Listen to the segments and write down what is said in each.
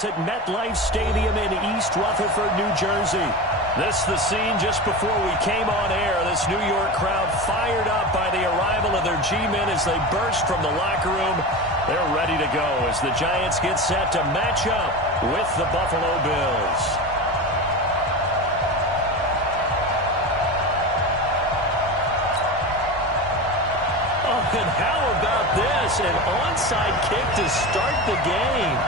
At MetLife Stadium in East Rutherford, New Jersey. This the scene just before we came on air. This New York crowd fired up by the arrival of their G-men as they burst from the locker room. They're ready to go as the Giants get set to match up with the Buffalo Bills. Oh, and how about this? An onside kick to start the game.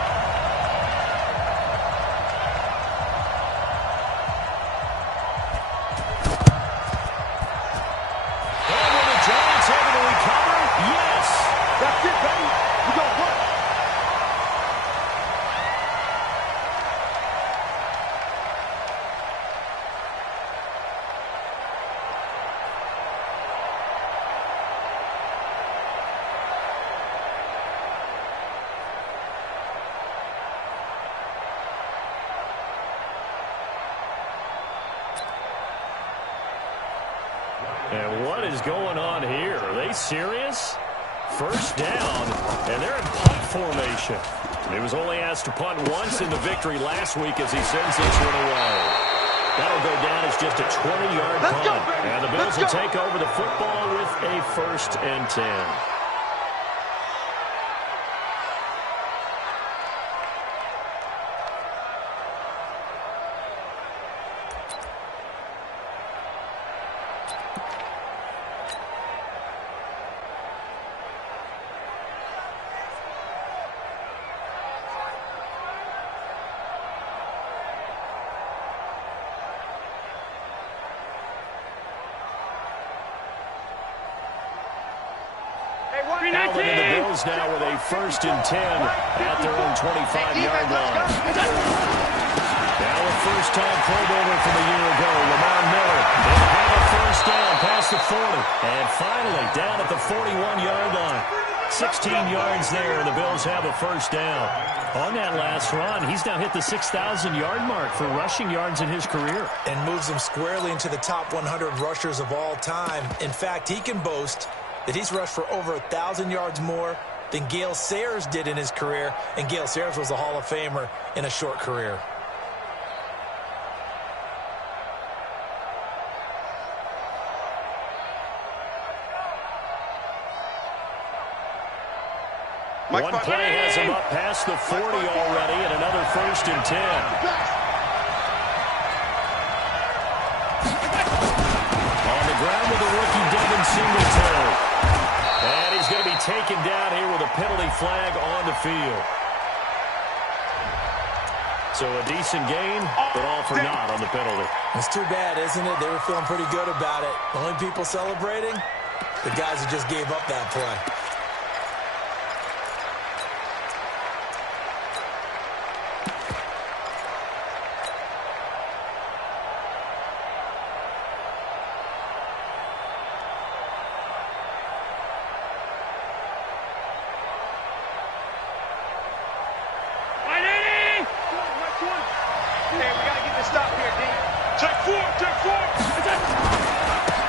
That's it, baby. We gonna work. And what is going on here? Are they serious? First down, and they're in punt formation. He was only asked to punt once in the victory last week as he sends this one away. That'll go down as just a 20-yard punt. And the Bills will take over the football with a 1st and 10. Allen and the Bills now with a 1st and 10 at their own 25-yard line. Now a first-time Pro Bowler from a year ago, Lamar Miller. They'll have a 1st down past the 40. And finally down at the 41-yard line. 16 yards there, and the Bills have a 1st down. On that last run, he's now hit the 6,000-yard mark for rushing yards in his career. And moves him squarely into the top 100 rushers of all time. In fact, he can boast that he's rushed for over 1,000 yards more than Gale Sayers did in his career, and Gale Sayers was a Hall of Famer in a short career. One play has him up past the 40 already, and another 1st and 10. On the ground with the rookie Devin Singletary. And he's going to be taken down here with a penalty flag on the field. So a decent gain, but all for naught on the penalty. It's too bad, isn't it? They were feeling pretty good about it. The only people celebrating, the guys who just gave up that play.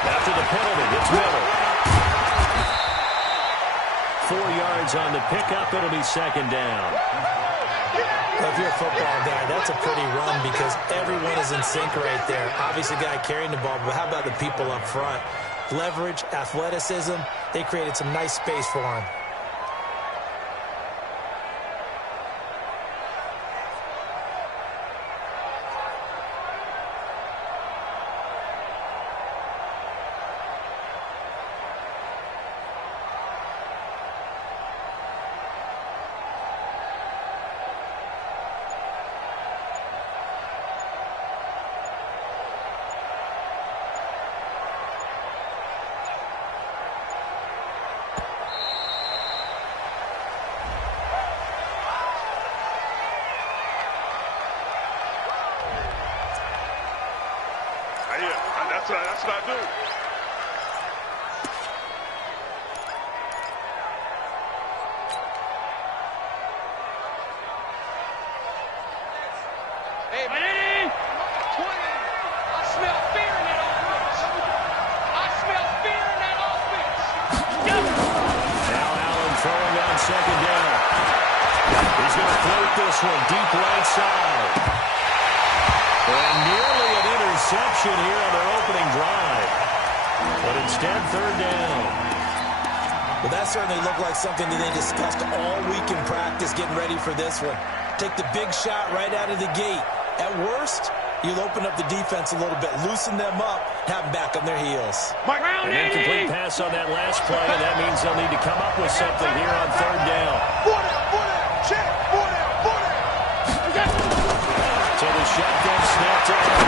After the penalty, it's Miller. 4 yards on the pickup. It'll be 2nd down. Well, if you're a football guy, that's a pretty run because everyone is in sync right there. Obviously, the guy carrying the ball, but how about the people up front? Leverage, athleticism, they created some nice space for him. That's what I do. Hey, Manny! 20. I smell fear in that offense. I smell fear in that offense. Now Allen throwing on 2nd down. He's going to convert this one deep right side. And nearly an interception here on their opening drive. But instead, third down. Well, that certainly looked like something that they discussed all week in practice getting ready for this one. Take the big shot right out of the gate. At worst, you'll open up the defense a little bit, loosen them up, have them back on their heels. An incomplete pass on that last play, and that means they'll need to come up with something here on third down. So the shotgun snapped out.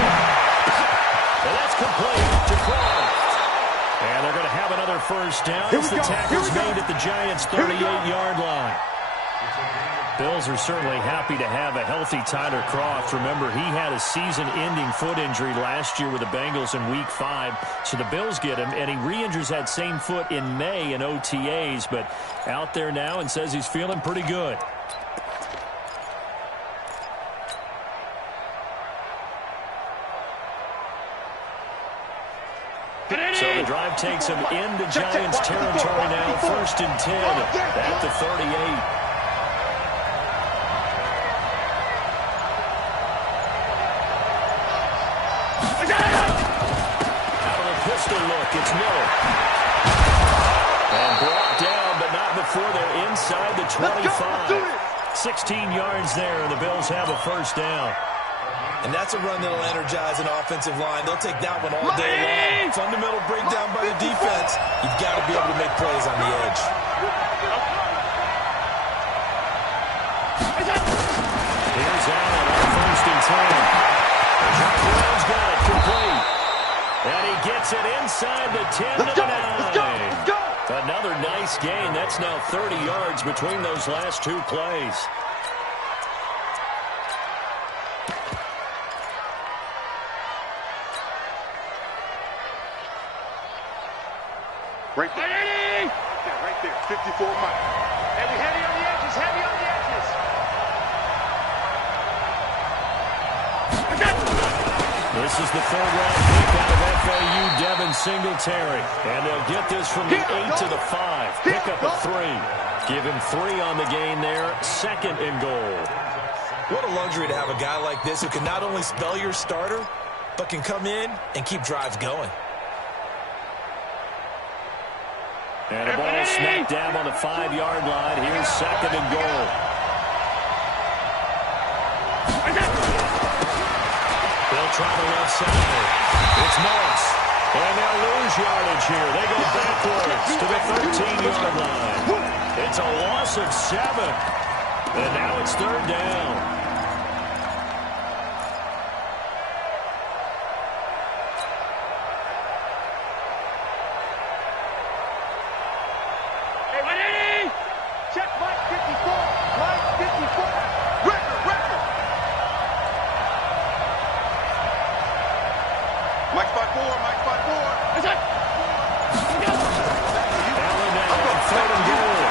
And that's complete to Croft. And they're going to have another first down as the tackle's made at the Giants' 38-yard line. Bills are certainly happy to have a healthy Tyler Croft. Remember, he had a season-ending foot injury last year with the Bengals in Week 5. So the Bills get him, and he re-injures that same foot in May in OTAs. But out there now and says he's feeling pretty good. So the drive takes him into Giants territory now. First and 10 at the 38. Pistol look, it's Miller. And brought down, but not before they're inside the 25. 16 yards there, and the Bills have a first down. And that's a run that'll energize an offensive line. They'll take that one all day long. Fundamental breakdown by the defense. You've got to be able to make plays on the edge. Here's Allen on first and 10. John Brown's got it complete. And he gets it inside the 10 to the 9. Another nice gain. That's now 30 yards between those last two plays. Right there. Yeah, right there. 54 Mike. Heavy on the edges. Heavy on the edges. This is the third-round pick out of FAU, Devin Singletary. And they'll get this from the 8 to the 5. Pick up a 3. Give him 3 on the gain there. Second and goal. What a luxury to have a guy like this who can not only spell your starter, but can come in and keep drives going. And a ball smacked down on the 5-yard line. Here's second and goal. They'll try the left side. It's Moss. And they'll lose yardage here. They go backwards to the 13-yard line. It's a loss of 7. And now it's third down. Check Mike 54. Mike 54. Record. Mike 54. Mike 54. Is it? Allen now on third and goal.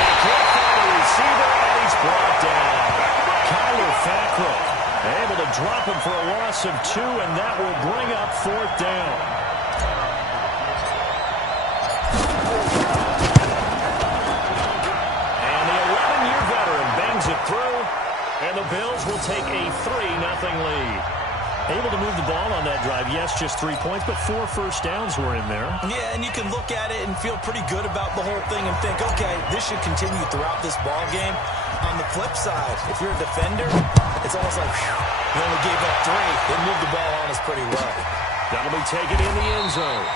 They can't find a receiver, and he's brought down. Kyler Fackrell able to drop him for a loss of 2, and that will bring up fourth down. Through, and the Bills will take a 3-0 lead. Able to move the ball on that drive. Yes, just 3 points, but 4 first downs were in there. Yeah, and you can look at it and feel pretty good about the whole thing and think, okay, this should continue throughout this ball game. On the flip side, if you're a defender, it's almost like, whew, you only gave up 3. They moved the ball on us pretty well. That'll be taken in the end zone.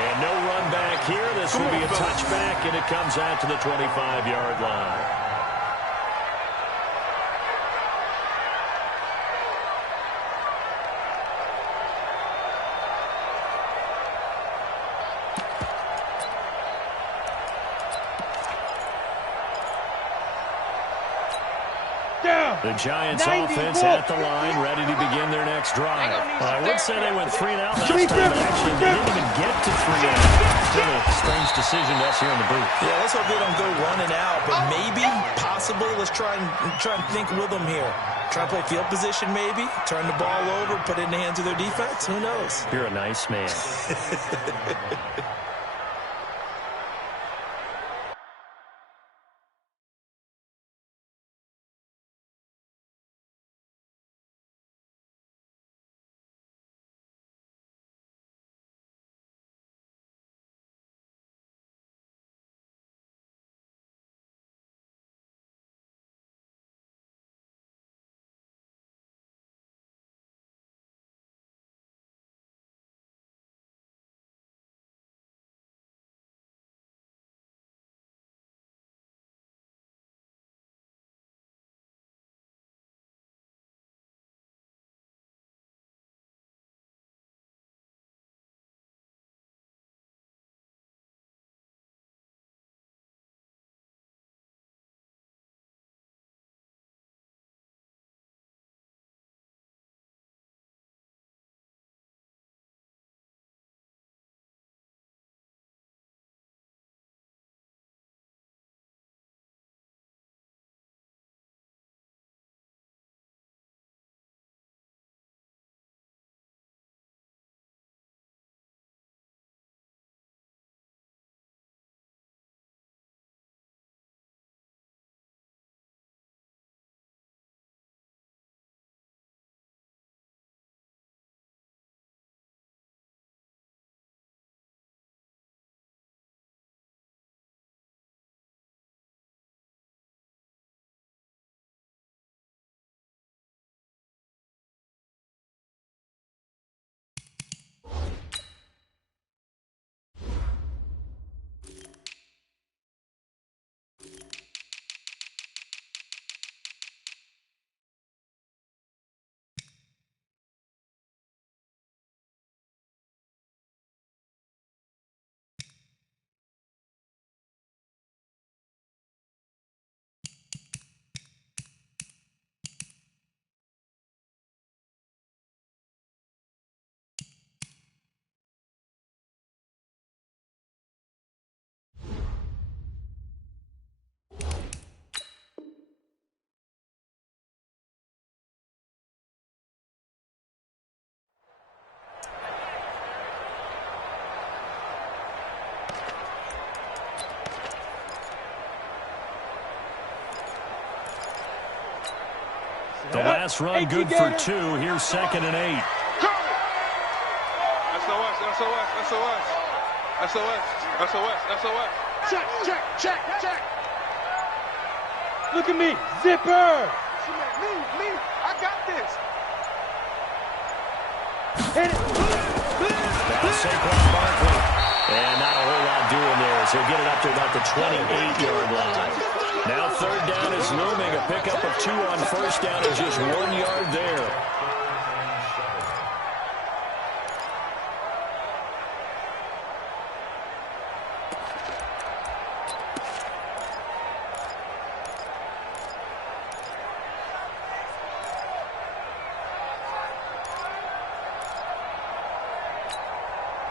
And no run back here. This will be a touchback, and it comes out to the 25-yard line. The Giants offense at the line, ready to begin their next drive. Well, I would say they went 3 and out last time, but actually they didn't even get to 3 and out. Still a strange decision to us here in the booth. Yeah, let's hope they don't go 1 and out, but maybe, possibly, let's try and think with them here. Try to play field position maybe, turn the ball over, put it in the hands of their defense. Who knows? You're a nice man. Last run good for 2. Here's 2nd and 8. SOS, SOS, SOS. SOS, SOS, SOS. Check, check, check, check. Look at me, zipper. Me, I got this. Hit it. Now Saquon Barkley. And not a whole lot doing there as he'll get it up to about the 28-yard line. Now 3rd down is looming. A pickup of 2 on 1st down and just 1 yard there.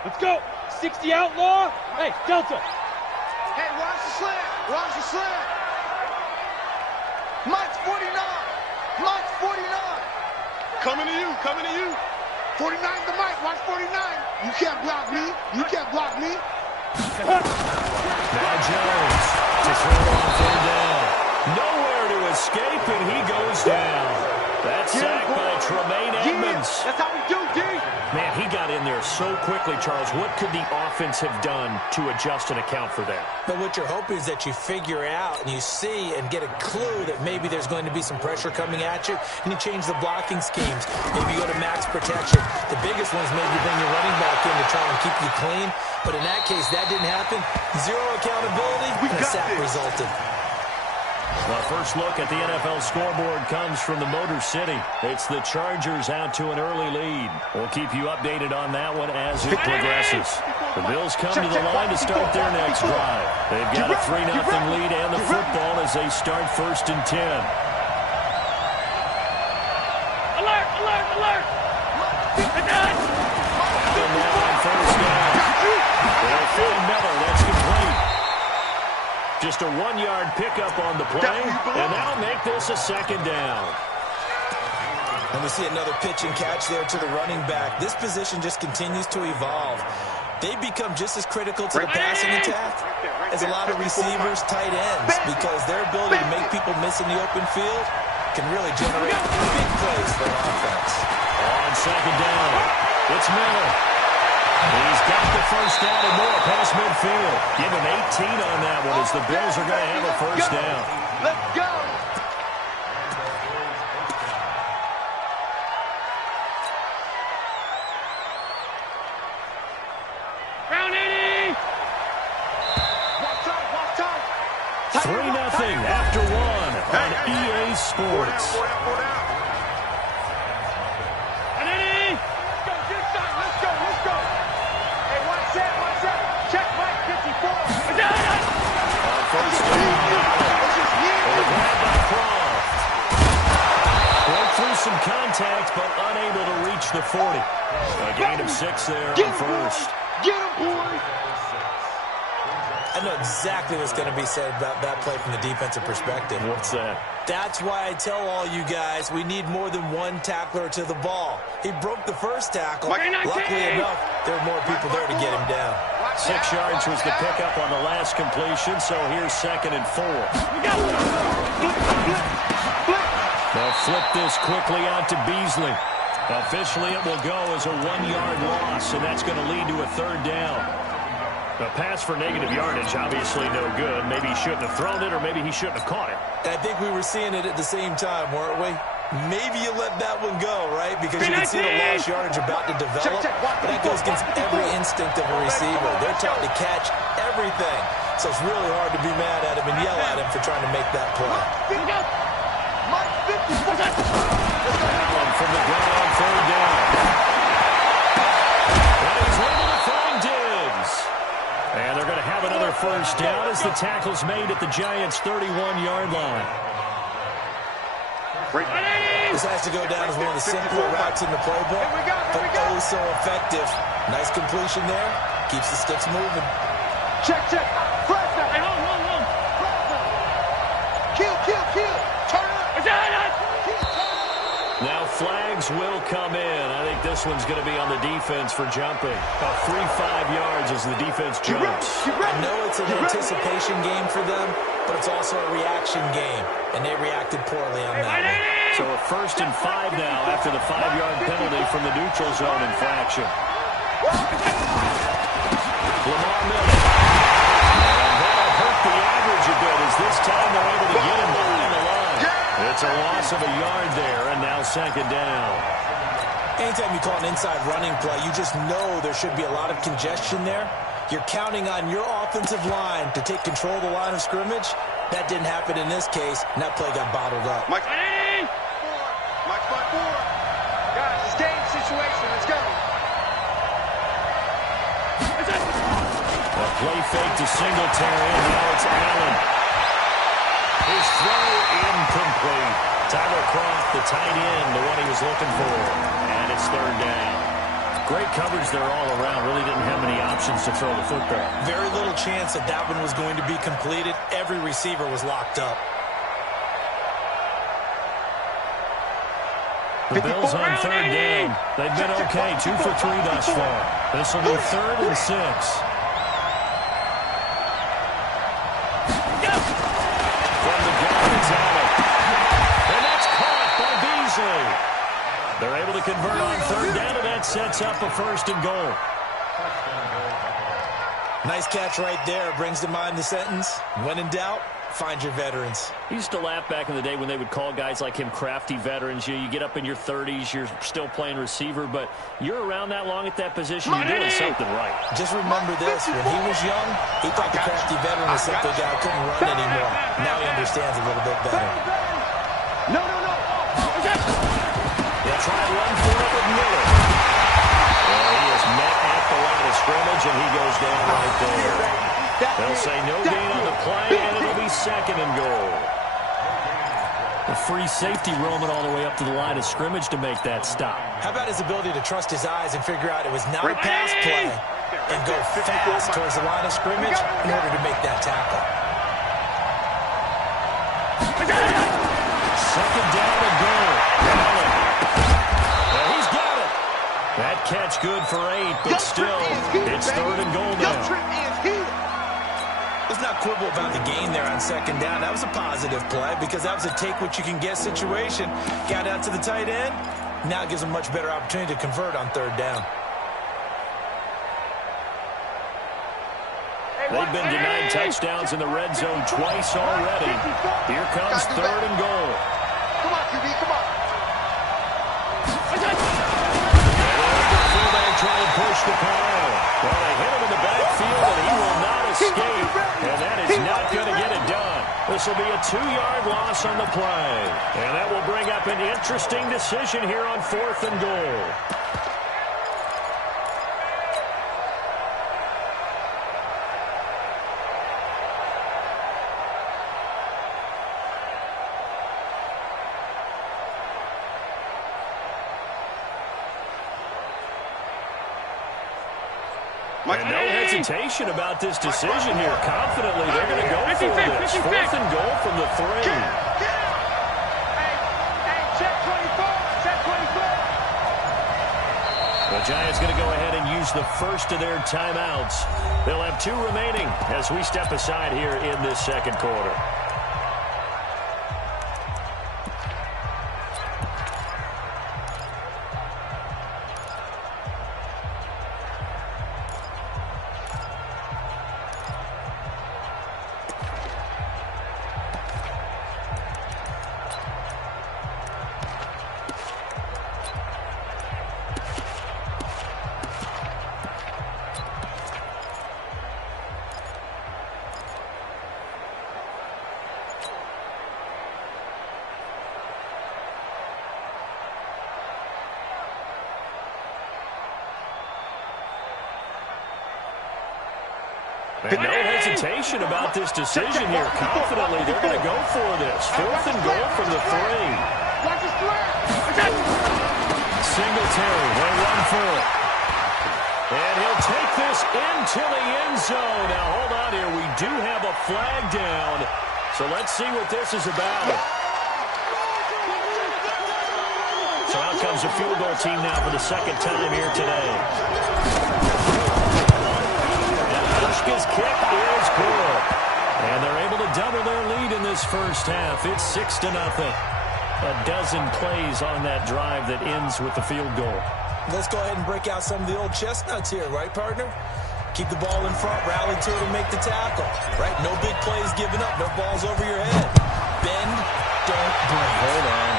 Let's go. 60 outlaw. Hey, Delta. Hey, watch the slant. Watch the slant. Mike's 49. Mike's 49. Coming to you, coming to you. 49 to Mike. Watch 49. You can't block me. You can't block me. Now Jones to throw on 3rd down. Nowhere to escape, and he goes down. That's sacked by Tremaine Edmonds. That's how we do, D. Man, he got in there so quickly, Charles. What could the offense have done to adjust and account for that? But what you're hoping is that you figure out and you see and get a clue that maybe there's going to be some pressure coming at you, and you change the blocking schemes. Maybe you go to max protection. The biggest one is maybe bring your running back in to try and keep you clean. But in that case, that didn't happen. 0 accountability, and a sack resulted. Well, first look at the NFL scoreboard comes from the Motor City. It's the Chargers out to an early lead. We'll keep you updated on that one as it progresses. The Bills come to the line to start their next drive. They've got a 3-0 lead and the football as they start 1st and 10. Alert, alert, alert. And now on 1st down. They'll find Miller. That's complete. Just a 1-yard pickup on the play, and that'll make this a 2nd down. And we see another pitch and catch there to the running back. This position just continues to evolve. They become just as critical to the passing attack as a lot of receivers, tight ends, because their ability to make people miss in the open field can really generate big plays for an offense. On 2nd down, it's Miller. He's got the 1st down and more past midfield. Give him 18 on that one as the Bills are going to have a 1st down. Let's go. Round 80. Watch time. 3-0 after 1 on EA Sports. 4 down. And 80. Let's go. Get inside. Let's go. Let's go. Hey, watch that. Watch that. Check Mike 54. On 1st down. And a grab by Croft. Broke through some contact, but unable to reach the 40. A gain of 6 there on 1st. Get him, boys. I know exactly what's going to be said about that play from the defensive perspective. What's that? That's why I tell all you guys we need more than one tackler to the ball. He broke the 1st tackle. Luckily enough, there were more people there to get him down. 6 yards was the pickup on the last completion, so here's 2nd and 4. They'll flip this quickly out to Beasley. Officially, it will go as a 1-yard loss, and that's going to lead to a 3rd down. A pass for negative yardage, obviously no good. Maybe he shouldn't have thrown it, or maybe he shouldn't have caught it. I think we were seeing it at the same time, weren't we? Maybe you let that one go, right? Because you can see the lost yardage about to develop. But that goes against every instinct of a receiver. They're taught to catch everything. So it's really hard to be mad at him and yell at him for trying to make that play. Allen from the ground on 3rd down. And he's able to find Diggs. And they're going to have another 1st down as the tackle's made at the Giants' 31-yard line. This has to go down as one of the simpler routes in the playbook, but oh so effective. Nice completion there. Keeps the sticks moving. Check. Press that. Hey, hold. Kill. Turn up. Now flags will come in. I think this one's going to be on the defense for jumping. About 3-5 yards as the defense jumps. I know it's an anticipation game for them, but it's also a reaction game, and they reacted poorly on that one. So a 1st and 5 now after the 5-yard penalty from the neutral zone infraction. Lamar Miller. And that'll hurt the average a bit as this time they're able to get him behind the line. It's a loss of a yard there, and now 2nd down. Anytime you call an inside running play, you just know there should be a lot of congestion there. You're counting on your offensive line to take control of the line of scrimmage. That didn't happen in this case, and that play got bottled up. Mike 4. Mike 4. Guys, it's game situation. Let's go. A play fake to Singletary, and now it's Allen. His throw incomplete. Tyler Croft, the tight end, the one he was looking for. And it's 3rd down. Great coverage there all around. Really didn't have many options to throw the football. Very little chance that that one was going to be completed. Every receiver was locked up. The Bills on 3rd down. They've been okay. 2 for 3 thus far. This will be 3rd and 6. From the gun, it's Allen. And that's caught by Beasley. They're able to convert on 3rd down, and that sets up a 1st and goal. Nice catch right there. Brings to mind the sentence, when in doubt, find your veterans. I used to laugh back in the day when they would call guys like him crafty veterans. You get up in your 30s, you're still playing receiver, but you're around that long at that position, you're doing something right. Just remember this, when he was young, he thought the crafty veteran was simply a guy who couldn't run anymore. Now he understands a little bit better. No. They'll try to run for it with Miller. Well, he is met at the line of scrimmage, and he goes down right there. They'll say no gain on the play, and it'll be 2nd and goal. The free safety roaming all the way up to the line of scrimmage to make that stop. How about his ability to trust his eyes and figure out it was not a pass play and go fast towards the line of scrimmage in order to make that tackle. 2nd down and goal. Well, he's got it. That catch good for 8, but still, it's 3rd and goal now. Let's not quibble about the gain there on 2nd down. That was a positive play because that was a take-what-you-can-get situation. Got out to the tight end. Now it gives them a much better opportunity to convert on 3rd down. They've been denied touchdowns in the red zone twice already. Here comes 3rd and goal. Come on, QB, come on. Fullback trying to push the pile. Well, they hit him in the backfield, and he will not escape. And that is not going to get it done. This will be a 2-yard loss on the play. And that will bring up an interesting decision here on 4th and goal. And no hesitation about this decision here. Confidently, they're going to go for this. 4th and goal from the 3. Hey, check 24. Check 24. The Giants going to go ahead and use the first of their timeouts. They'll have 2 remaining as we step aside here in this 2nd quarter. And no hesitation about this decision here. Confidently, they're going to go for this. 4th and goal from the 3. Watch his flare. Singletary will run for it. And he'll take this into the end zone. Now, hold on here. We do have a flag down. So let's see what this is about. So out comes the field goal team now for the 2nd time here today. His kick is good. And they're able to double their lead in this first half. It's 6-0. a dozen plays on that drive that ends with the field goal. Let's go ahead and break out some of the old chestnuts here, right, partner? Keep the ball in front, rally to it, and make the tackle, right? No big plays given up, no balls over your head. Bend, don't break. Hold on.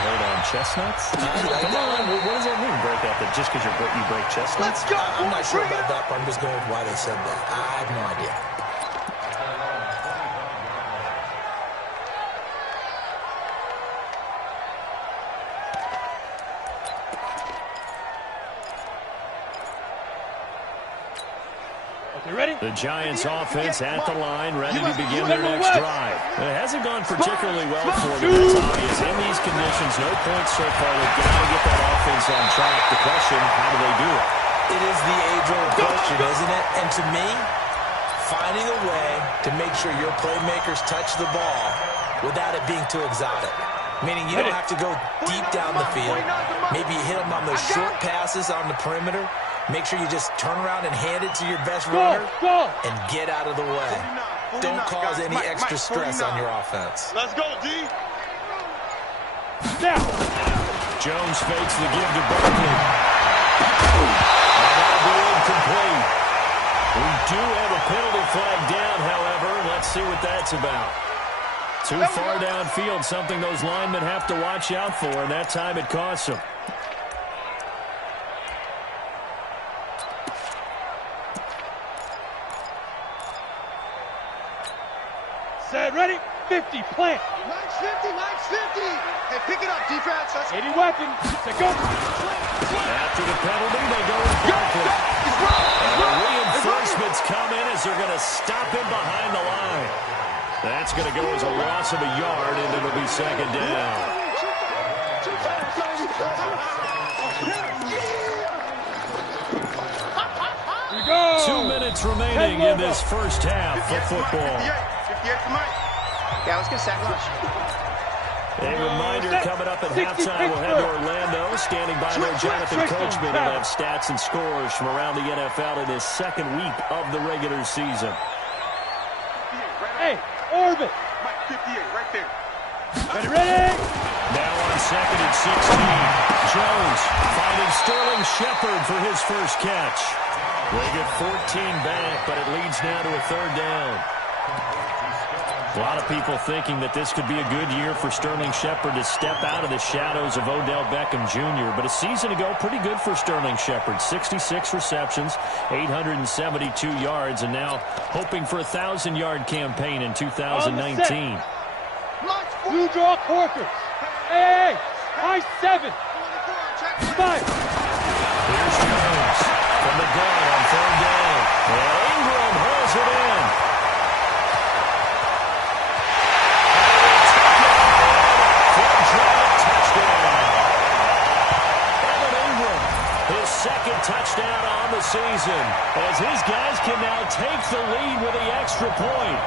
Chestnuts? Come on, what does that mean, break out? That just because you break chestnuts? Let's go. I'm not sure about that, but I'm just going with why they said that. I have no idea. Ready? The Giants offense at the line, ready to begin their next drive. It hasn't gone particularly well for them. It's obvious. In these conditions, no points so far. They've got to get that offense on track. The question, how do they do it? It is the age-old question, isn't it? And to me, finding a way to make sure your playmakers touch the ball without it being too exotic. Meaning you don't have to go deep down the field. Maybe you hit them on those short passes on the perimeter. Make sure you just turn around and hand it to your best runner and get out of the way. Don't cause any extra stress on your offense. Let's go, D. Jones fakes the give to Barkley. And that'll be incomplete. We do have a penalty flag down, however. Let's see what that's about. Too far downfield, something those linemen have to watch out for, and that time it costs them. Set, ready? 50, plant. Mike's 50, Mike's 50. Hey, pick it up, defense. Let's 80 weapon. Set, go. After the penalty, they go with Barkley. And the reinforcements come in as they're going to stop him behind the line. That's going to go as a loss of a yard, and it'll be second down. Here we go. 2 minutes remaining in this first half of football. 58 for Mike. Yeah, let's get sack lunch. A reminder coming up at halftime, we'll head to Orlando. Standing by there, Jonathan Coachman will have stats and scores from around the NFL in his second week of the regular season. Hey, orbit. Mike, 58, right there. Ready? Now on second and 16. Jones finding Sterling Shepard for his first catch. They get 14 back, but it leads now to a third down. A lot of people thinking that this could be a good year for Sterling Shepard to step out of the shadows of Odell Beckham Jr. But a season ago, pretty good for Sterling Shepard. 66 receptions, 872 yards, and now hoping for a 1,000-yard campaign in 2019. Blue draw Corkers. Hey, high 7. 5. Here's Jones from the gun on third down. And Ingram hauls it in. Second touchdown on the season as his guys can now take the lead with the extra point.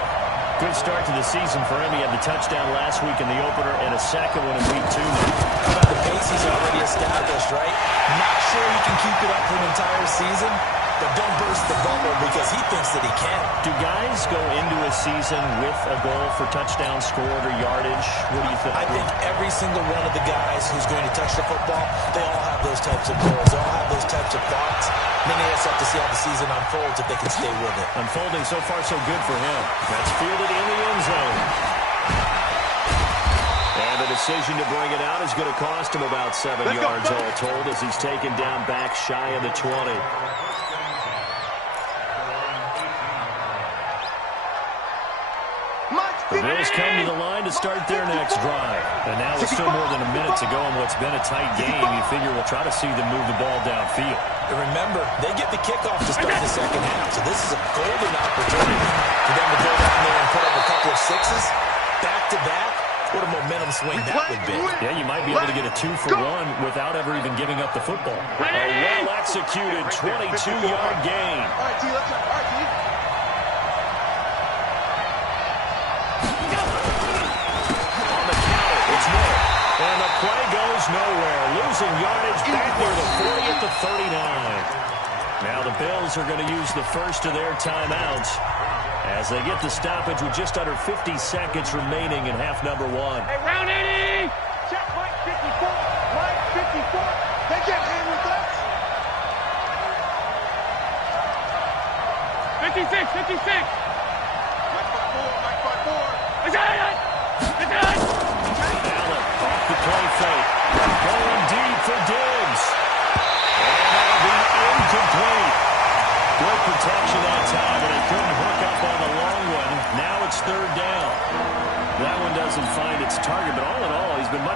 Good start to the season for him. He had the touchdown last week in the opener and a second one in week 2 now. How about the pace he's already established, right? Not sure he can keep it up for an entire season, but don't burst the bubble because he thinks that he can. Do guys go into a season with a goal for touchdown scored or yardage? What do you think? I think every single one of the guys who's going to touch the football, they all have those types of goals. They all have those types of thoughts. And then they just have to see how the season unfolds if they can stay with it. Unfolding so far so good for him. That's fielded in the end zone. And the decision to bring it out is going to cost him about 7 yards all told as he's taken down back shy of the 20. The Bills come to the line to start their next drive. And now with still more than a minute to go in what's been a tight game, you figure we'll try to see them move the ball downfield. And remember, they get the kickoff to start the second half, so this is a golden opportunity for them to go down there and put up a couple of sixes back-to-back. What a momentum swing that would be. Yeah, you might be able to get a 2-for-1 without ever even giving up the football. A well-executed 22-yard gain. All right, T, let's go. All right, T. And the play goes nowhere. Losing yardage back near the 40 at the 39. Now the Bills are going to use the first of their timeouts as they get the stoppage with just under 50 seconds remaining in half number 1. Hey, round 80. Check, Mike, 50.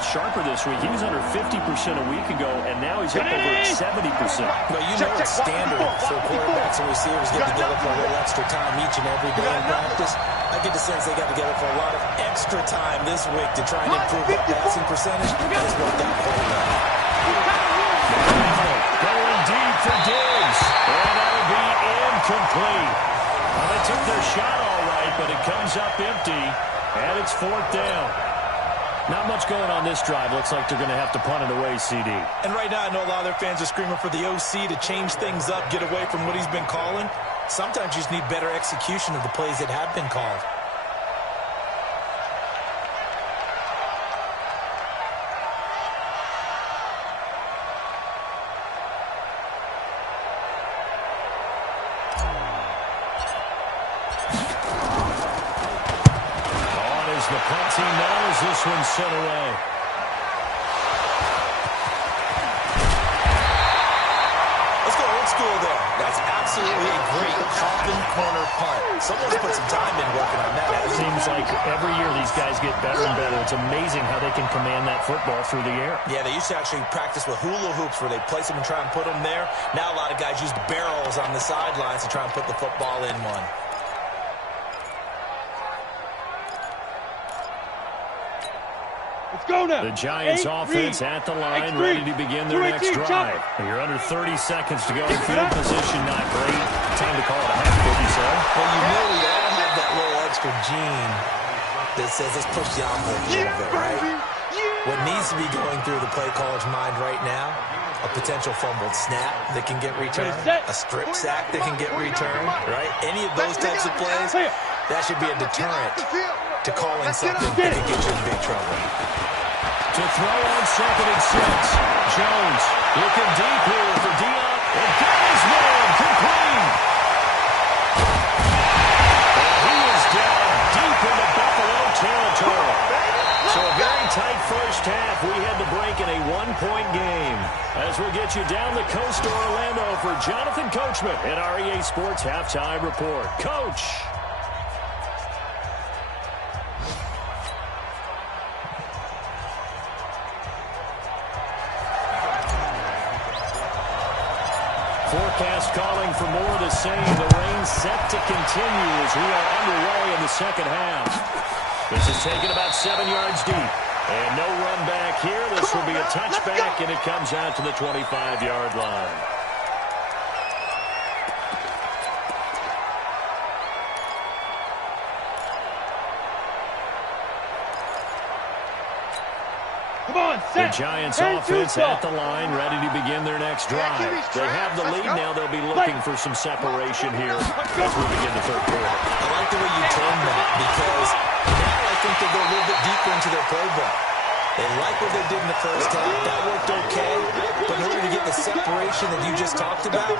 sharper this week. He was under 50% a week ago, and now he's up over 70%. Well, you know it's standard for quarterbacks and receivers get together for a little extra time each and every day in practice. I get the sense they got together for a lot of extra time this week to try and improve that passing percentage. It's worked out quite well. Going deep for Diggs, and that'll be incomplete. Well, they took their shot all right, but it comes up empty, and it's 4th down. Not much going on this drive. Looks like they're going to have to punt it away, CD. And right now, I know a lot of their fans are screaming for the OC to change things up, get away from what he's been calling. Sometimes you just need better execution of the plays that have been called. The punt team knows this one's sent away. Let's go old school there. That's absolutely a great coffin corner punt. Someone's put some time in working on that. It seems like every year these guys get better and better. It's amazing how they can command that football through the air. Yeah, they used to actually practice with hula hoops where they place them and try and put them there. Now a lot of guys use barrels on the sidelines to try and put the football in one. Go now. The Giants offense at the line, ready to begin their next drive. You're under 30 seconds to go. Field position not great. Time to call it a half, would you say? Well, you know we all have that little extra gene that says let's push the envelope a little bit, right? What needs to be going through the play caller's mind right now, a potential fumbled snap that can get returned, a strip sack that can get returned, right? Any of those types of plays, that should be a deterrent to calling something that can get you in big trouble. To throw on 2nd and 6. Jones looking deep here for Dion. And got his man complete. He is down deep into Buffalo territory. So a very tight first half. We had to break in a 1-point game. As we'll get you down the coast to Orlando for Jonathan Coachman at our EA Sports Halftime Report. Coach. Forecast calling for more of the same. The rain set to continue as we are underway in the second half. This is taken about 7 yards deep. And no run back here. This will be a touchback, and it comes out to the 25-yard line. The Giants offense at the line, ready to begin their next drive. They have the lead now. They'll be looking for some separation here as we begin the third quarter. I like the way you termed that because now I think they go a little bit deeper into their playbook. They like what they did in the first half. That worked okay. But in order to get the separation that you just talked about,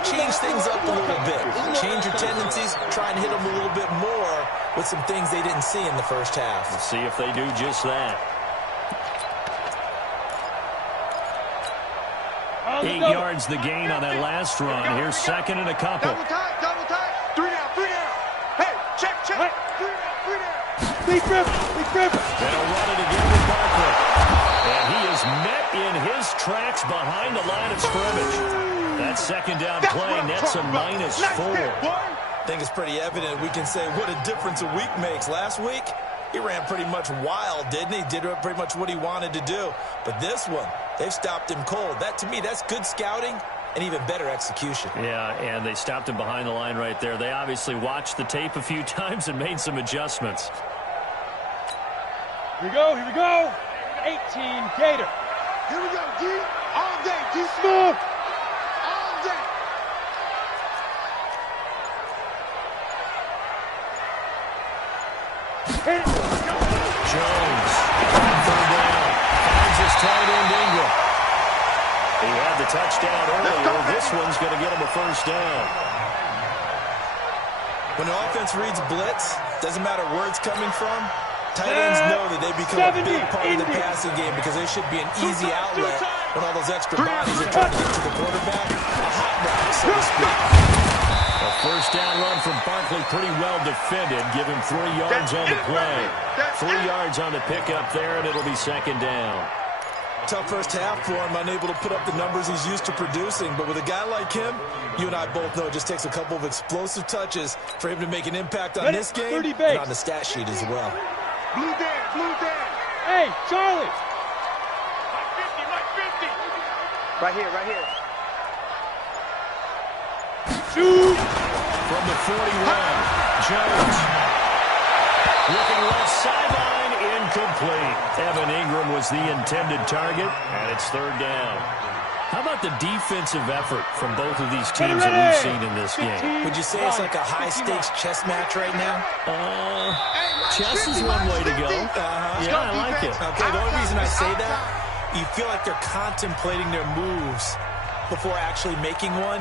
change things up a little bit. Change your tendencies. Try and hit them a little bit more with some things they didn't see in the first half. Let's see if they do just that. 8 yards the gain on that last run. Here's 2nd and a couple. Double time. 3 down. Hey, check. 3 down. Big rip. They'll run it again with Barkley. And he is met in his tracks behind the line of scrimmage. That 2nd down play nets a -4. I think it's pretty evident. We can say what a difference a week makes. Last week, he ran pretty much wild, didn't he? Did pretty much what he wanted to do. But this one, they've stopped him cold. That, to me, that's good scouting and even better execution. Yeah, and they stopped him behind the line right there. They obviously watched the tape a few times and made some adjustments. Here we go. 18, Gator. Here we go, D. All day, D. Smooth. All day. Hit it. Jones, 3rd down, finds his tight end Ingram. He had the touchdown earlier. This one's going to get him a 1st down. When an offense reads blitz, doesn't matter where it's coming from, tight ends know that they become a big part of the passing game because there should be an easy outlet when all those extra bodies are trying to get to the quarterback. A hot route, so to speak. A first down run from Barkley, pretty well defended. Give him 3 yards on the play. 3 yards on the pickup there, and it'll be second down. Tough first half for him, unable to put up the numbers he's used to producing. But with a guy like him, you and I both know it just takes a couple of explosive touches for him to make an impact on this game and on the stat sheet as well. Blue Dan, blue Dan. Hey, Charlie. Mike 50. Right here, right here. Shoot. From the 41, Jones. Looking left sideline, incomplete. Evan Ingram was the intended target, and it's third down. How about the defensive effort from both of these teams that we've seen in this game? Would you say it's like a high-stakes chess match right now? Chess is one way to go. Yeah, I like it. Okay, the only reason I say that, you feel like they're contemplating their moves before actually making one,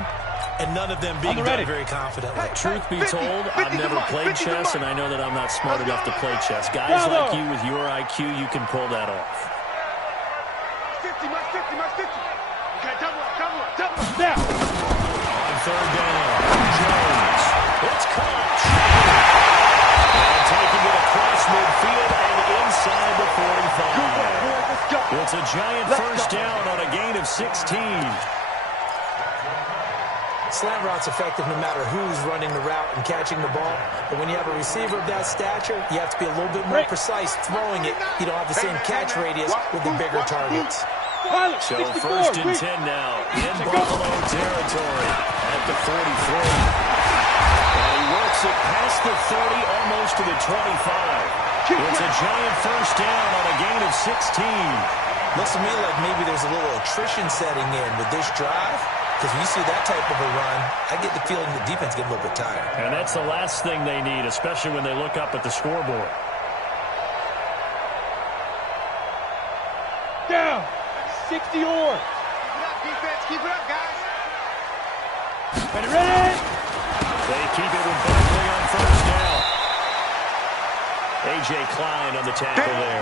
and none of them being done very confidently. Truth be told, I've never played chess, and I know that I'm not smart enough to play chess. Guys like you with your IQ, you can pull that off. 50, Mike 50, Mike 50. Okay, double up, double up, double up. Now. On third down, Jones. It's caught. And taking it across midfield and inside the 45. It's a giant first down on a gain of 16. Slant route's effective no matter who's running the route and catching the ball. But when you have a receiver of that stature, you have to be a little bit more precise throwing it. You don't have the same catch radius with the bigger targets. So first and 10 now in Buffalo territory at the 43. And he works it past the 30, almost to the 25. It's a giant first down on a gain of 16. Looks to me like maybe there's a little attrition setting in with this drive. Because when you see that type of a run, I get the feeling the defense get a little bit tired. And that's the last thing they need, especially when they look up at the scoreboard. Down. 60 yards. Keep it up, defense. Keep it up, guys. Ready, ready. They keep it with Barkley on first down. A.J. Klein on the tackle there.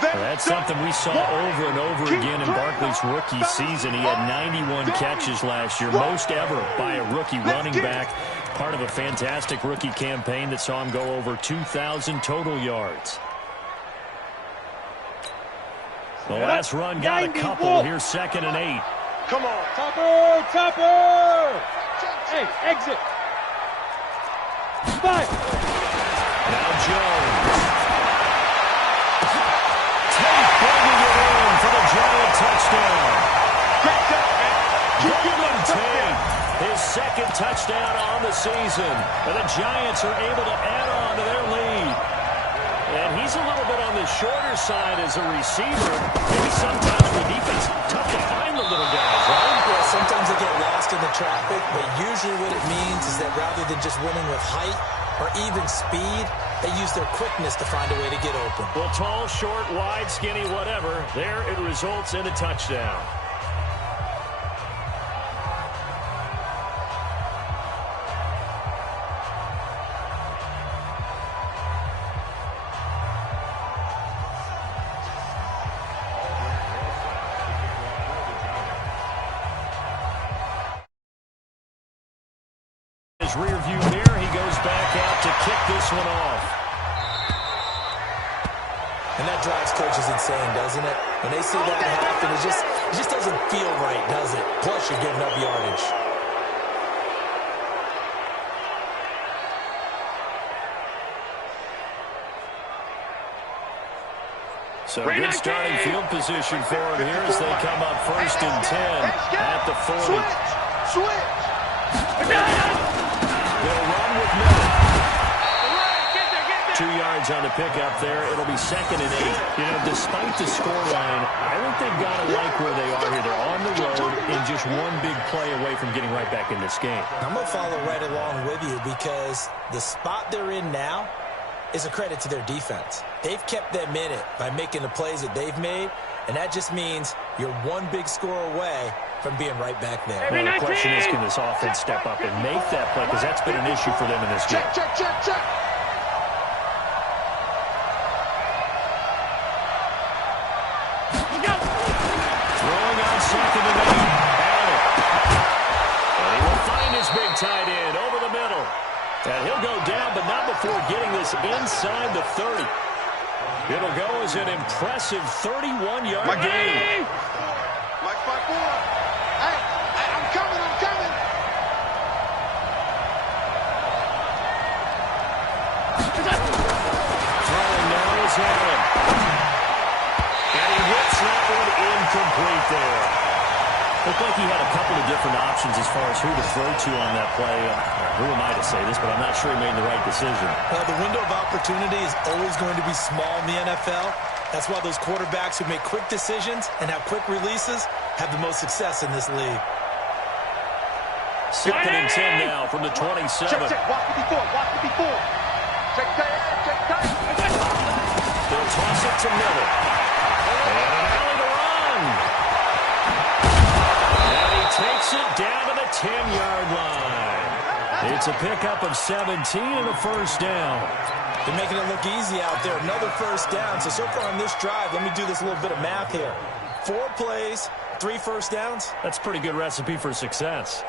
That's something we saw over and over again in Barkley's rookie season. He had 91 catches last year, most ever by a rookie running back. Part of a fantastic rookie campaign that saw him go over 2,000 total yards. The last run got a couple. Here's second and 8. Come on. Topper, topper. Hey, exit. Five. Now Jones. Bringing it in for the Giant touchdown. Great job, man. Golden Tate, his second touchdown on the season. And the Giants are able to add on to their lead. And he's a little bit on the shorter side as a receiver. Maybe sometimes for defense, tough to find the little guys, right? Yeah, sometimes they get lost in the traffic, but usually what it means is that rather than just winning with height or even speed, they use their quickness to find a way to get open. Well, tall, short, wide, skinny, whatever, there it results in a touchdown. His rear view mirror, he goes back out to kick this one off. And that drives coaches insane, doesn't it? When they see that happen, it just doesn't feel right, does it? Plus, you're giving up yardage. So good starting field position for him here as they come up first and 10 at the 40. Switch. They'll run with Miller. 2 yards on the pickup there. It'll be second and 8. You know, despite the scoreline, I think they've got to like where they are here. They're on the road and just one big play away from getting right back in this game. I'm going to follow right along with you because the spot they're in now is a credit to their defense. They've kept them in it by making the plays that they've made, and that just means you're one big score away from being right back there. Well, the question is, can this offense step up and make that play? Because that's been an issue for them in this game. Check. Throwing on second and 8. And he will find his big tight end. And he'll go down, but not before getting this inside the 30. It'll go as an impressive 31-yard gain. Mike 5-4. Hey, I'm coming. Throwing now is Allen. And he hits that one incomplete there. Looked like he had a couple of different options as far as who to throw to on that play. Who am I to say this, but I'm not sure he made the right decision. Well, the window of opportunity is always going to be small in the NFL. That's why those quarterbacks who make quick decisions and have quick releases have the most success in this league. 2nd and 10 now from the 27. Check. Watch it before. Check tight. They'll toss it to Miller. And an alley to run. And he takes it down to the 10-yard line. It's a pickup of 17 and a first down. They're making it look easy out there. Another first down. So far on this drive, let me do this little bit of math here. 4 plays, 3 first downs. That's a pretty good recipe for success.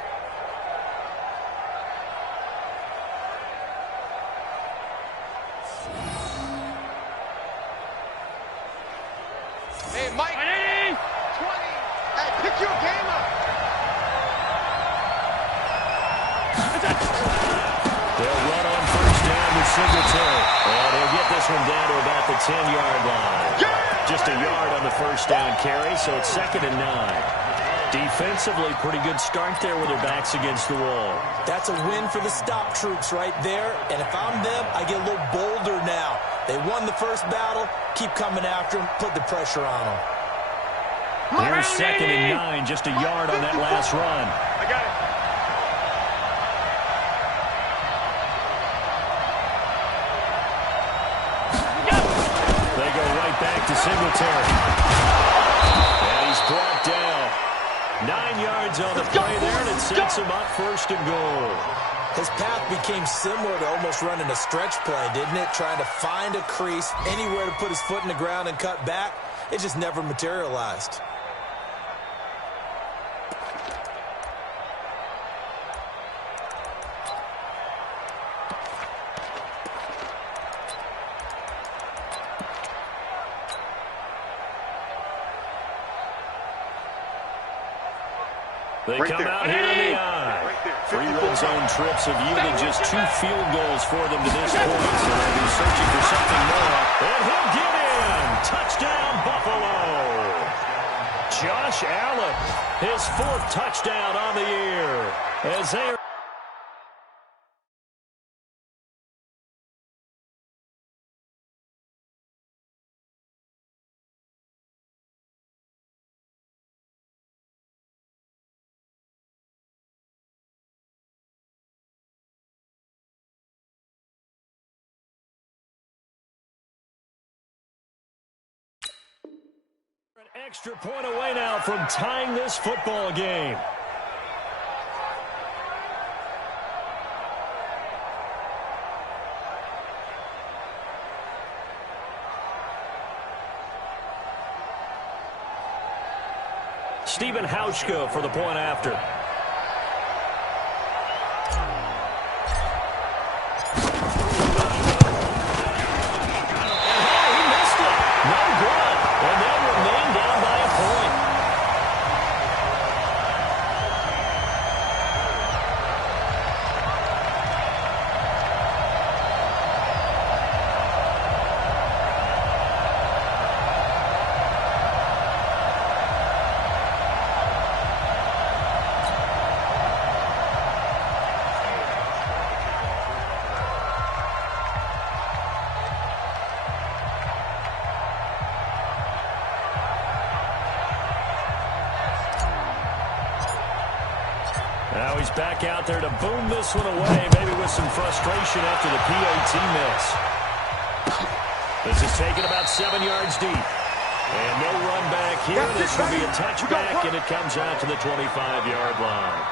Hey, Mike. 20. Hey, pick your game up. They'll run on first down with Singletary. And he'll get this one down to about the 10-yard line. Just a yard on the first down carry, so it's 2nd and 9. Defensively, pretty good start there with their backs against the wall. That's a win for the stop troops right there. And if I'm them, I get a little bolder now. They won the first battle. Keep coming after them. Put the pressure on them. Here's 2nd and 9, just a yard on that last run. I got it. They go right back to Singletary. And he's brought down. 9 yards on the play there, and it sets him up 1st and goal. His path became similar to almost running a stretch play, didn't it? Trying to find a crease, anywhere to put his foot in the ground and cut back. It just never materialized. They Right come there. out here in the eye. Right there. 3 red zone trips have yielded just 2 field goals for them to this point, so they'll be searching for something more. And he'll get in. Touchdown, Buffalo. Josh Allen, his 4th touchdown on the year. As they are an extra point away now from tying this football game. Stephen Hauschka for the point after. Now he's back out there to boom this one away, maybe with some frustration after the PAT miss. This is taken about 7 yards deep. And no run back here. This will be a touchback, and it comes out to the 25-yard line.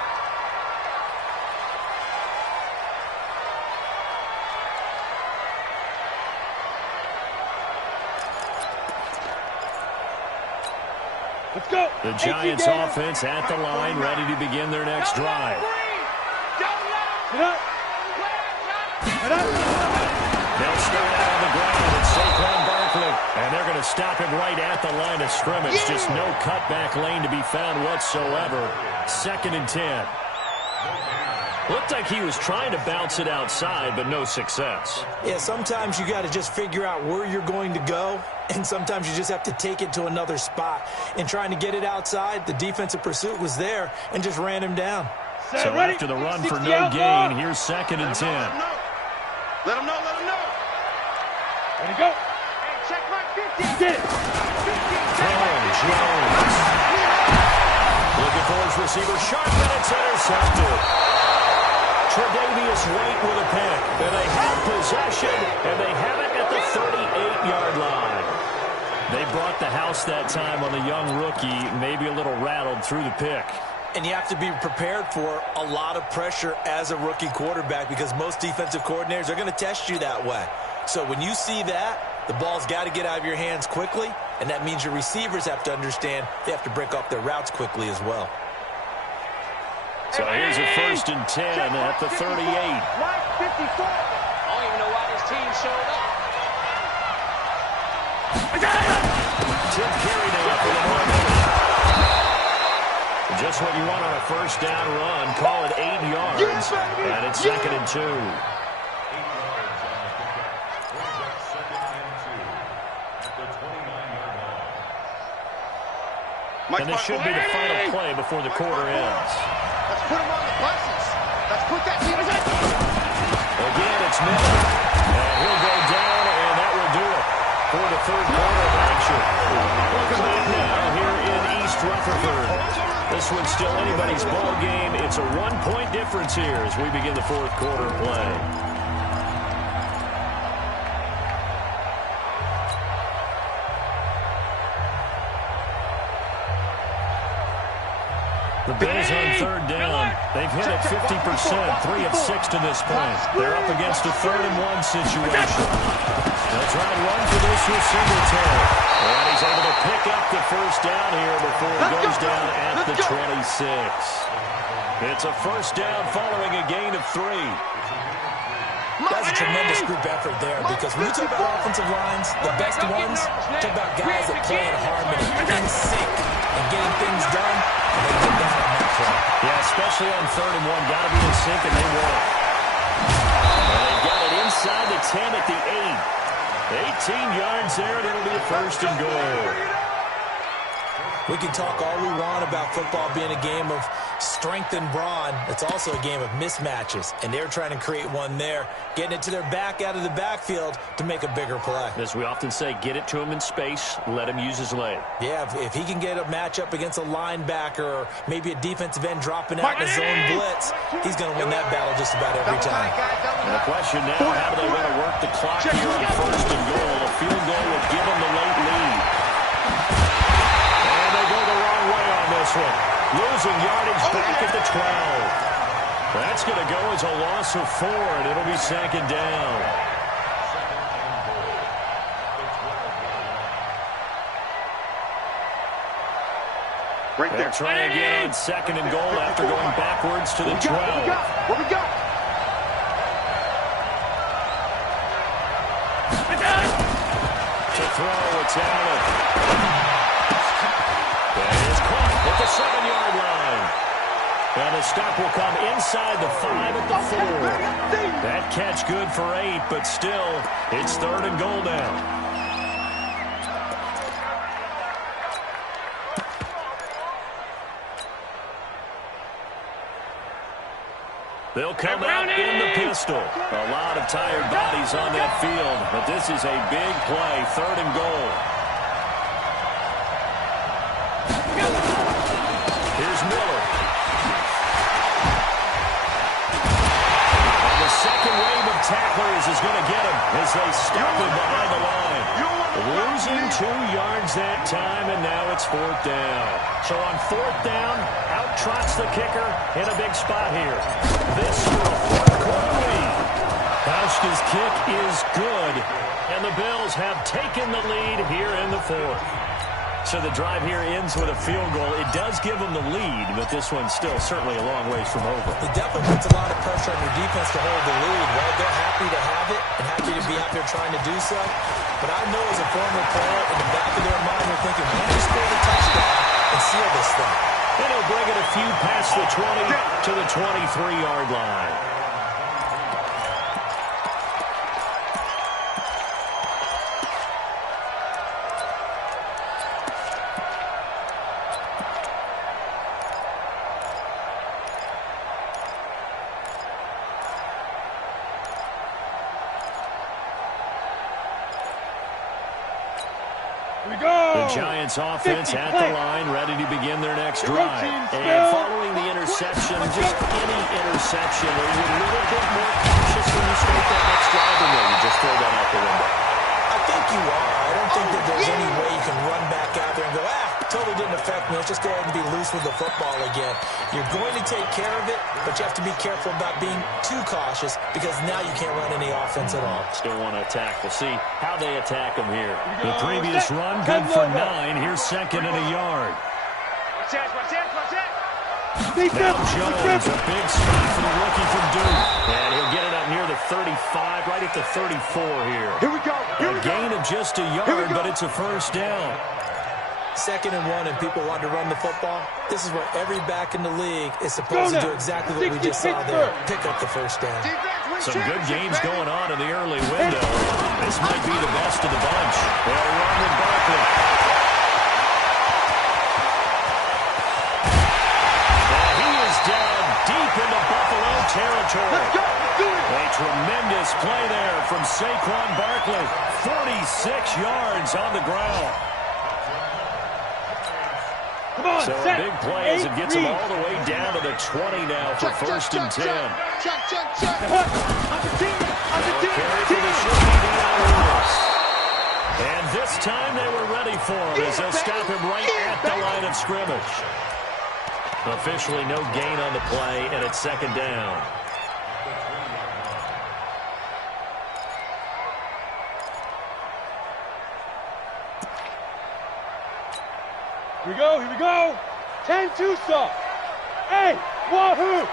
Let's go. The Giants offense at the line, ready to begin their next drive. Sit up. They'll start out on the ground. It's Saquon Barkley. And they're going to stop him right at the line of scrimmage. Just no cutback lane to be found whatsoever. 2nd and 10. Looked like he was trying to bounce it outside, but no success. Yeah, sometimes you got to just figure out where you're going to go, and sometimes you just have to take it to another spot. In trying to get it outside, the defensive pursuit was there and just ran him down. So after the run for no gain, here's 2nd and 10. Let him know. Ready to go. Hey, check my 50. Get it. Jones. Looking for his receiver. Sharp, and it's intercepted. Tre'Davious White with a pick. And they have possession, and they have it at the 38-yard line. They brought the house that time on the young rookie, maybe a little rattled through the pick. And you have to be prepared for a lot of pressure as a rookie quarterback because most defensive coordinators are going to test you that way. So when you see that, the ball's got to get out of your hands quickly, and that means your receivers have to understand they have to break off their routes quickly as well. So here's a 1st and 10 at the 38. Line 54. I don't even know why this team showed up. Tip carry now for Lamar Miller. Just what you want on a 1st down run. Call it 8 yards. And it's 2nd and 2. And this should be the final play before the quarter ends. Let's put him on the buses. Let's put that team in. Again, it's Miller. And he'll go down, and that will do it for the 3rd quarter of action. Welcome back now here in East Rutherford. This one's still anybody's ball game. It's a 1-point difference here as we begin the 4th quarter play. The Bills on 3rd down. They've hit it 50%, 3 of 6 to this point. They're up against a 3rd and 1 situation. They'll try and run for this with Singletary. And he's able to pick up the 1st down here before it goes down at the 26. It's a 1st down following a gain of 3. That's a tremendous group effort there because when you talk about offensive lines, the best ones, talk about guys that play in harmony, in sync, and getting things done, and they get down on that play. Yeah, especially on 3rd and 1. Got to be in sync, and they won't. And they've got it inside the 10 at the 8. 18 yards there, and it'll be a 1st and goal. We can talk all we want about football being a game of strength and brawn. It's also a game of mismatches, and they're trying to create one there, getting it to their back out of the backfield to make a bigger play. As we often say, get it to him in space, let him use his leg. Yeah, if he can get a matchup against a linebacker or maybe a defensive end dropping out in a zone blitz, he's going to win that battle just about every time. And the question now, how do they want to work the clock here on 1st and goal? A field goal would give them the late lead. And they go the wrong way on this one. Losing yardage back at the 12. That's going to go as a loss of 4, and it'll be 2nd down. Right there. They'll try again on 2nd and goal after going backwards to the 12. What we got? To throw, it's Allen. And it's caught at the 7-yard line. And the stop will come inside the 5 at the 4. That catch good for 8, but still, it's 3rd and goal now. They'll come out in the pistol. A lot of tired bodies on that field, but this is a big play, 3rd and goal. Here's Miller. And the second wave of tacklers is going to get him as they stop him behind the line. Losing 2 yards that time, and now it's 4th down. So on 4th down, out trots the kicker in a big spot here. This for a 4th quarter lead. Hauschka's kick is good, and the Bills have taken the lead here in the 4th. So the drive here ends with a field goal. It does give them the lead, but this one's still certainly a long ways from over. It definitely puts a lot of pressure on your defense to hold the lead, right? They're happy to have it and happy to be out there trying to do so. But I know as a former player, in the back of their mind, they're thinking, why don't you score the touchdown and seal this thing? And he'll bring it a few past the 20 to the 23-yard line. The Giants offense at the line, ready to begin their next drive. And following the interception, just any interception, are you a little bit more cautious when you start that next drive, or no, you just throw that out the window? I think you are. I don't think that there's any way you can run back out there and go, totally didn't affect me. Let's just go ahead and be loose with the football again. You're going to take care of it, but you have to be careful about being too cautious because now you can't run any offense at all. Still want to attack. We'll see how they attack them here. The previous run, good for 9. Here's second and a yard. Watch out. Now Jones, a big spot for the rookie from Duke. And he'll get it up near the 35, right at the 34 here. Here we go. A gain of just a yard, but it's a first down. 2nd and 1 and people want to run the football. This is where every back in the league is supposed to do exactly what we just saw there. Pick up the first down. Some good games going on in the early window. This might be the best of the bunch. They'll run with Barkley. And he is down deep into Buffalo territory. A tremendous play there from Saquon Barkley. 46 yards on the ground. So a big play as it gets him all the way down to the 20 now for first and 10. Check. And this time they were ready for him as they'll stop him right at the line of scrimmage. Officially no gain on the play, and it's 2nd down. Here we go. 10 Tusa. Hey, Wahoo.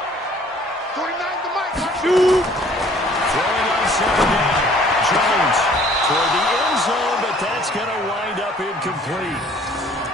49 to Mike. Shoot. Throwing on 2nd down. Jones toward the end zone, but that's going to wind up incomplete.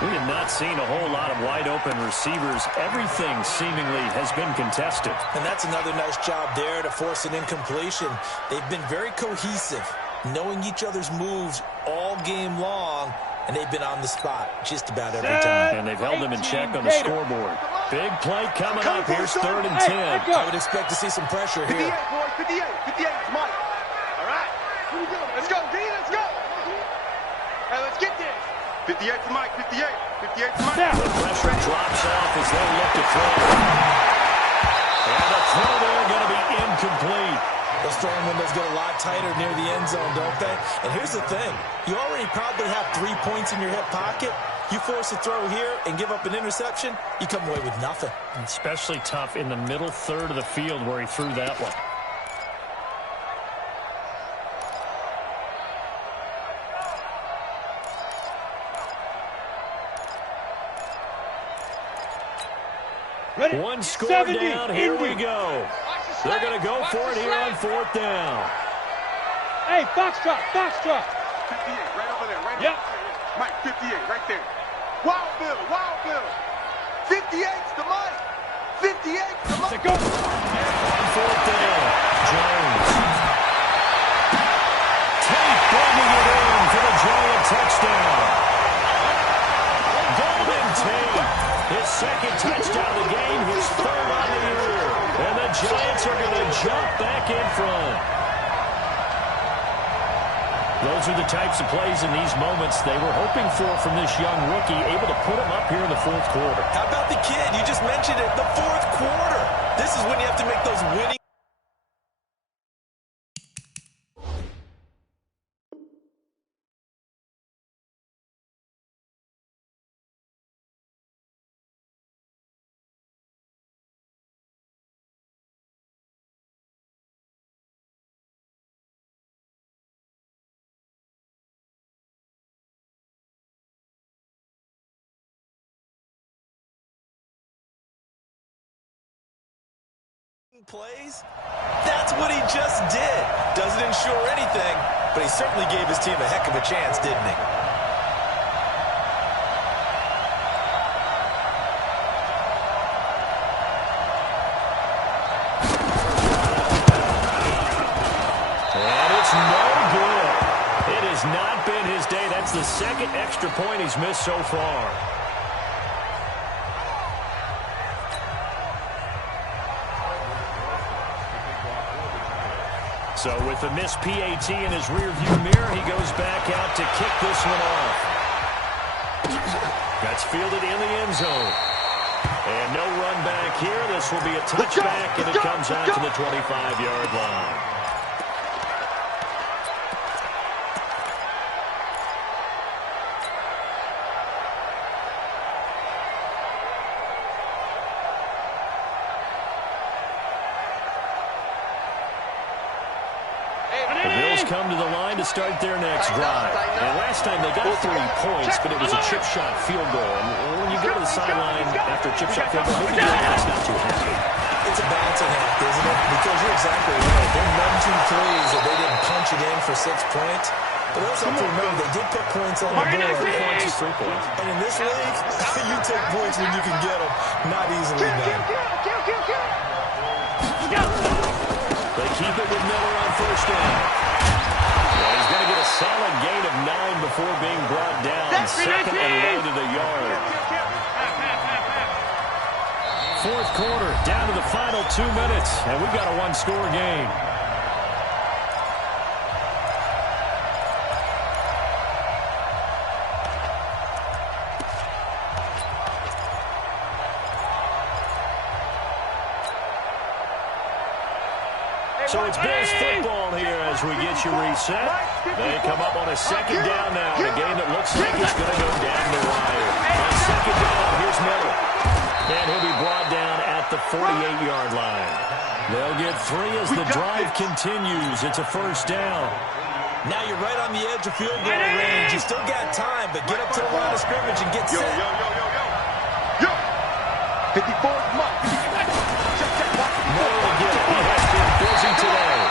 We have not seen a whole lot of wide-open receivers. Everything seemingly has been contested. And that's another nice job there to force an incompletion. They've been very cohesive, knowing each other's moves all game long, and they've been on the spot just about every time. And they've held them in check on the scoreboard. Big play coming up. Here's 3rd and 10. I would expect to see some pressure 58, here. boys. 58. 58 is Mike. All right. Here we go. Let's go, D. Let's go. Hey, let's get this. 58 to Mike. 58. 58 to Mike. The pressure drops off as they look to throw. And the throw there going to be incomplete. Those throwing windows get a lot tighter near the end zone, don't they? And here's the thing. You already probably have 3 points in your hip pocket. You force a throw here and give up an interception, you come away with nothing. Especially tough in the middle third of the field where he threw that one. Ready? One score 70, down. Here we Indy. go. They're going to go for it here on 4th down. Hey, Foxtrot. 58, right over there. Right Yep. over there. Mike, 58, right there. Wild Bill. 58's to Mike. 58's to Mike. Go. On 4th down, Jones. Tate bringing it in for the Giant touchdown. Golden Tate, his 2nd touchdown of the game, his 3rd on the year. And the Giants are going to jump back in front. Those are the types of plays in these moments they were hoping for from this young rookie, able to put him up here in the 4th quarter. How about the kid? You just mentioned it, the 4th quarter. This is when you have to make those winning Plays? That's what he just did. Doesn't ensure anything, but he certainly gave his team a heck of a chance, didn't he? And it's no good. It has not been his day. That's the second extra point he's missed so far. So with the missed PAT in his rearview mirror, he goes back out to kick this one off. That's fielded in the end zone. And no run back here. This will be a touchback, and it comes out to the 25-yard line. Come to the line to start their next drive. And last time they got 3 points, but it was a chip shot field goal. And when you go to the sideline after a chip shot field goal, maybe you're not too happy. It's a balancing act, isn't it? Because you're exactly right. They're 1, 2 threes that they didn't punch it in for 6 points. But also have to remember, they did put points on the board. 3 points is 3 points. And in this league, you take points when you can get them. Not easily done. They keep it with Miller on first down. Well, he's going to get a solid gain of 9 before being brought down. Second and low to the yard. Fourth quarter, down to the final 2 minutes, and we've got a one-score game. So it's Bills football here as we get you reset. They come up on a second down now in a game that looks like it's going to go down the wire. On second down, here's Miller. And he'll be brought down at the 48-yard line. They'll get 3 as the drive continues. It's a first down. Now you're right on the edge of field goal range. You still got time, but get up to the line of scrimmage and get set. Yo. 54 Mike. Miller will get it. He has been busy today.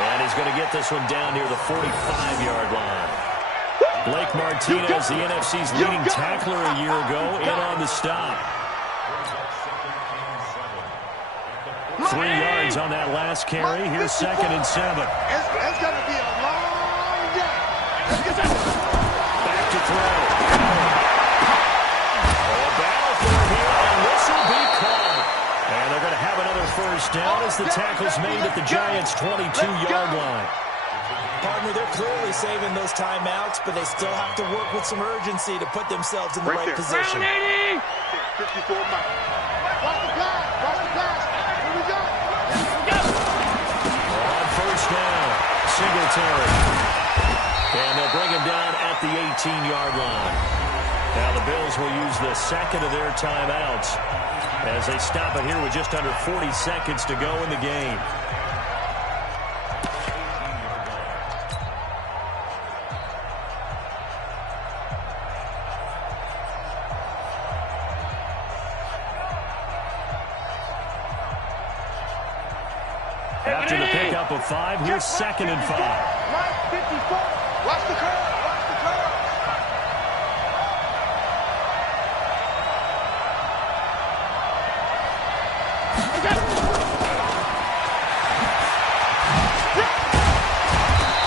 And he's going to get this one down near the 45-yard line. Blake Martinez, the NFC's leading tackler a year ago, in on the stop. 3 yards on that last carry. Here's 2nd and 7. It's going to be a long day. Back to throw. A battle for it here, and this will be caught. And they're going to have another first down as the tackle's made at the Giants' 22-yard line. Partner, they're clearly saving those timeouts, but they still have to work with some urgency to put themselves in the right position. 54 Mike. Watch the pass. Watch the pass. Here we go. On first down, Singletary. And they'll bring him down at the 18-yard line. Now the Bills will use the second of their timeouts as they stop it here with just under 40 seconds to go in the game. After the pickup of 5, here's 2nd and 5. Mike 54. Watch the curve. Watch the curve.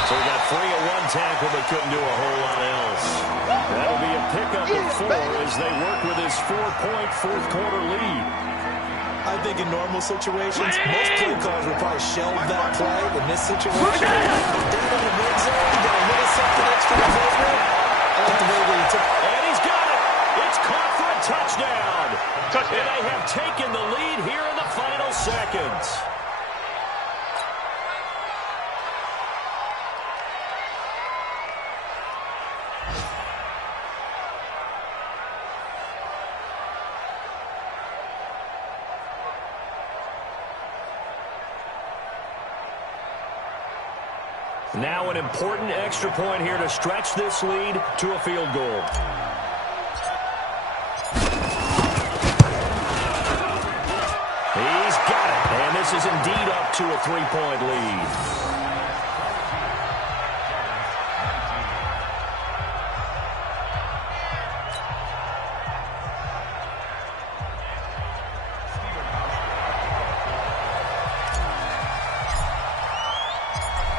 So we got 3 at 1 tackle, but couldn't do a whole lot else. That'll be a pickup of 4 as they work with his 4-point fourth quarter lead. I think in normal situations, most play callers would probably shelve that play. In this situation, down in the mid zone, got a little something extra to play with. I like the way that he took. And he's got it. It's caught for a touchdown. Touchdown. And they have taken the lead here in the final seconds. Now an important extra point here to stretch this lead to a field goal. He's got it. And this is indeed up to a 3-point lead.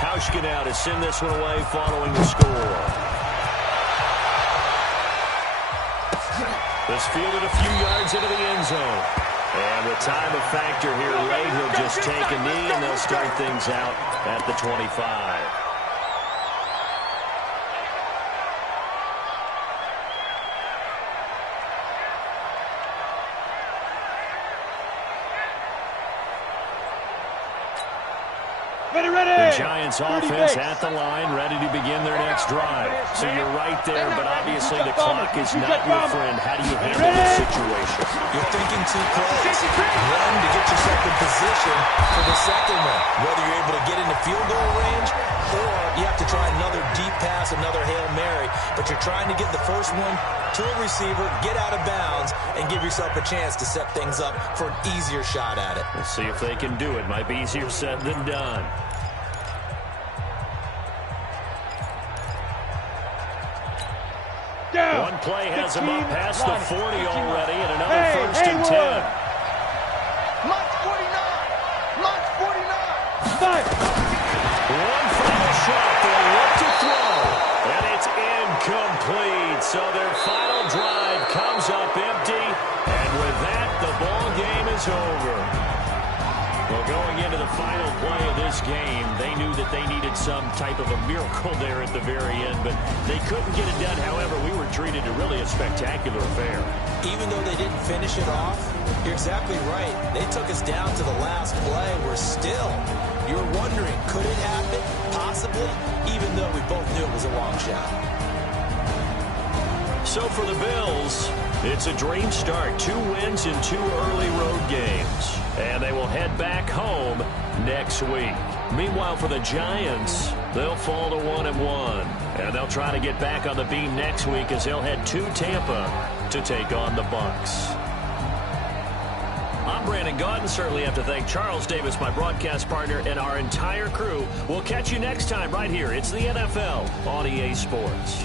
Hauschka now to send this one away following the score. This fielded a few yards into the end zone. And with time of factor here late, he'll just take a knee, and they'll start things out at the 25. The Giants offense at the line, ready to begin their next drive. So you're right there, but obviously the clock is not your friend. How do you handle this situation? You're thinking 2 plays. One, to get yourself in position for the second one. Whether you're able to get into field goal range, or you have to try another deep pass, another Hail Mary. But you're trying to get the first one to a receiver, get out of bounds, and give yourself a chance to set things up for an easier shot at it. We'll see if they can do it. Might be easier said than done. One play has him up past the 40 already, and another first and 10. Mike 49. Mike 49. One final shot. They'll look to throw, and it's incomplete. So their final drive comes up empty, and with that, the ball game is over. Well, going into the final play of this game, they knew that they needed some type of a miracle there at the very end, but they couldn't get it done. However, we were treated to really a spectacular affair. Even though they didn't finish it off, you're exactly right. They took us down to the last play. We're still, you're wondering, could it happen? Possibly, even though we both knew it was a long shot. So for the Bills, it's a dream start. 2 wins in 2 early road games. And they will head back home next week. Meanwhile, for the Giants, they'll fall to 1-1. And they'll try to get back on the beam next week as they'll head to Tampa to take on the Bucs. I'm Brandon Gaudin. Certainly have to thank Charles Davis, my broadcast partner, and our entire crew. We'll catch you next time right here. It's the NFL on EA Sports.